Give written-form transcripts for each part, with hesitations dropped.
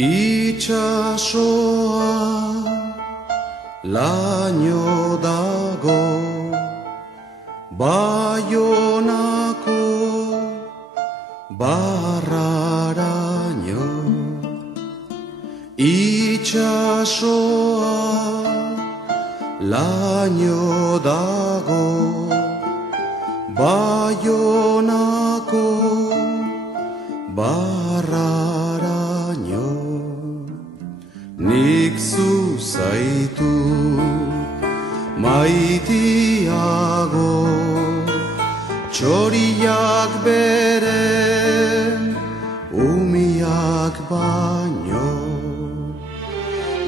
Itxasoa laino dago, Baionako barraraino. Itxasoa laino dago, Baionako barraraino. Nik zu zaitu maitiago, txoriak beren umiak baino.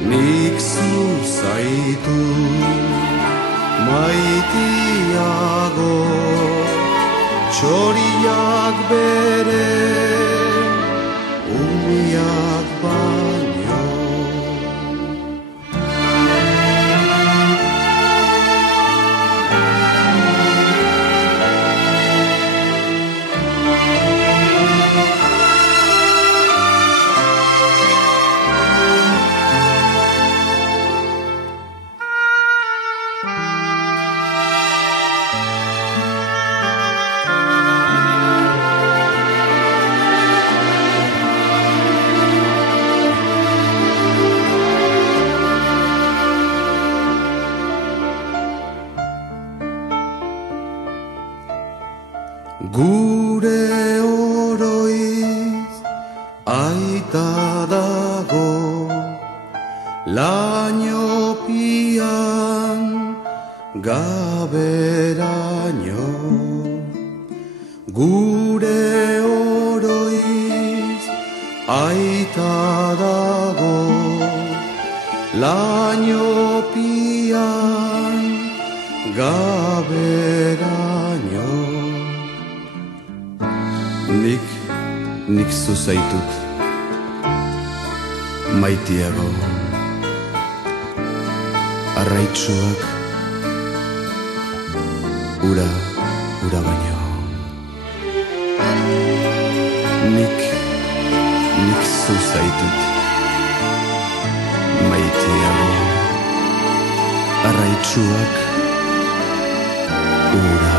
Nik zu zaitu maitiago, txoriak beren umiak baino. Gure oroiz aita dago, laino pian gaberaino. Gure oroiz aita dago, laino pian gaberaino. Nik zu zaitut maitiago, arraitsuak ura baino. Nik zu zaitut maitiago, arraitsuak ura